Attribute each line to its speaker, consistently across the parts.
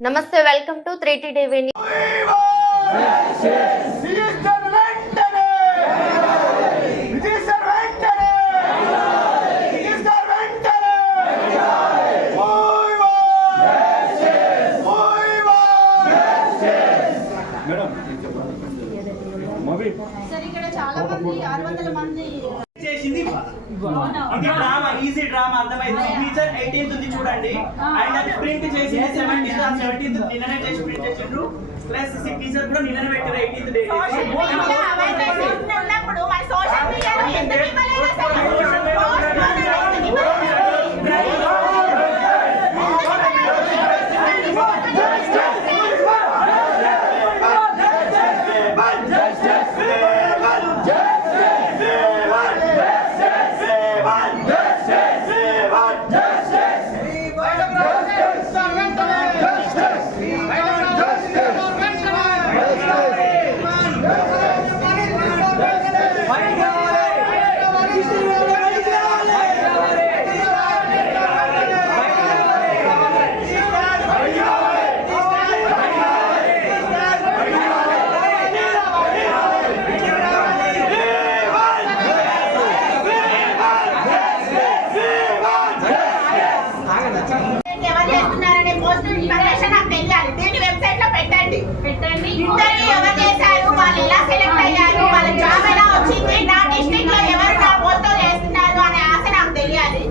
Speaker 1: నమస్తే welcome to three T TV
Speaker 2: sir ఇక్కడ చాలా మంది ఆరు వందల మంది
Speaker 3: డ్రామా ఈజీ డ్రామా అర్థమైంది. టీచర్ ఎయిటీన్త్ ఉంది చూడండి. అండ్ అది ప్రింట్ చేసింది సెవెంటీన్త్ ఆ సెవెంటీన్త్ నిన్ననే చేసి ప్రింట్ చేసిండ్రు. ప్లస్ టీచర్ కూడా నిన్ననే పెట్టారు ఎయిటీన్త్ డే
Speaker 2: ఇన్ఫర్మేషన్ నాకు తెలియాలి. దీన్ని వెబ్సైట్లో పెట్టండి. పెట్టండి. ఇంటర్వ్యూ ఎవరు చేశారు? వాళ్ళు ఎలా సెలెక్ట్ అయ్యారు? వాళ్ళ జాబ్ ఎలా వచ్చింది? నా డిస్ట్రిక్ట్లో ఎవరు నా చేస్తున్నారు అనే ఆశ నాకు తెలియాలి.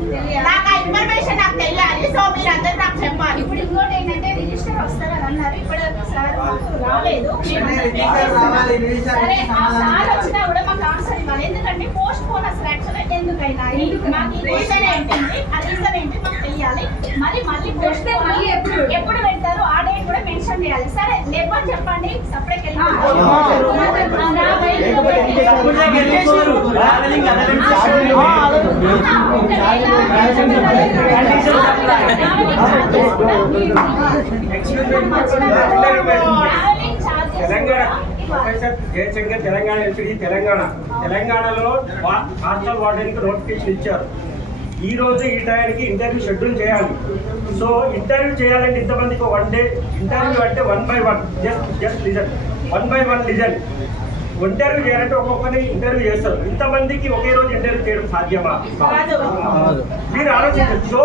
Speaker 2: నాకు ఆ ఇన్ఫర్మేషన్ నాకు తెలియాలి. సో మీరు అందరూ నాకు చెప్పాలి. ఇప్పుడు ఇంకోటి ఏంటంటే రిజిస్టర్ వస్తారని అన్నారు. ఇప్పుడు సార్ మాకు రాలేదు. సరే ఆ సార్ వచ్చినా చేయాలి సరే లేకపోతే చెప్పండి separate
Speaker 4: Telangana professor Jayashankar Telangana university Telangana తెలంగాణలో హాస్టల్ వార్డెన్కి నోటిఫికేషన్ ఇచ్చారు ఈ రోజు ఈ టైంకి ఇంటర్వ్యూ షెడ్యూల్ చేయాలి. సో ఇంటర్వ్యూ చేయాలంటే ఇంతమందికి వన్ డే ఇంటర్వ్యూ అంటే one by one just just listen. One by one listen. Interview చేయాలంటే ఒక్కొక్కరిని ఇంటర్వ్యూ చేస్తారు. ఇంతమందికి ఒకే రోజు ఇంటర్వ్యూ చేయడం సాధ్యమా? మీరు ఆలోచించండి. సో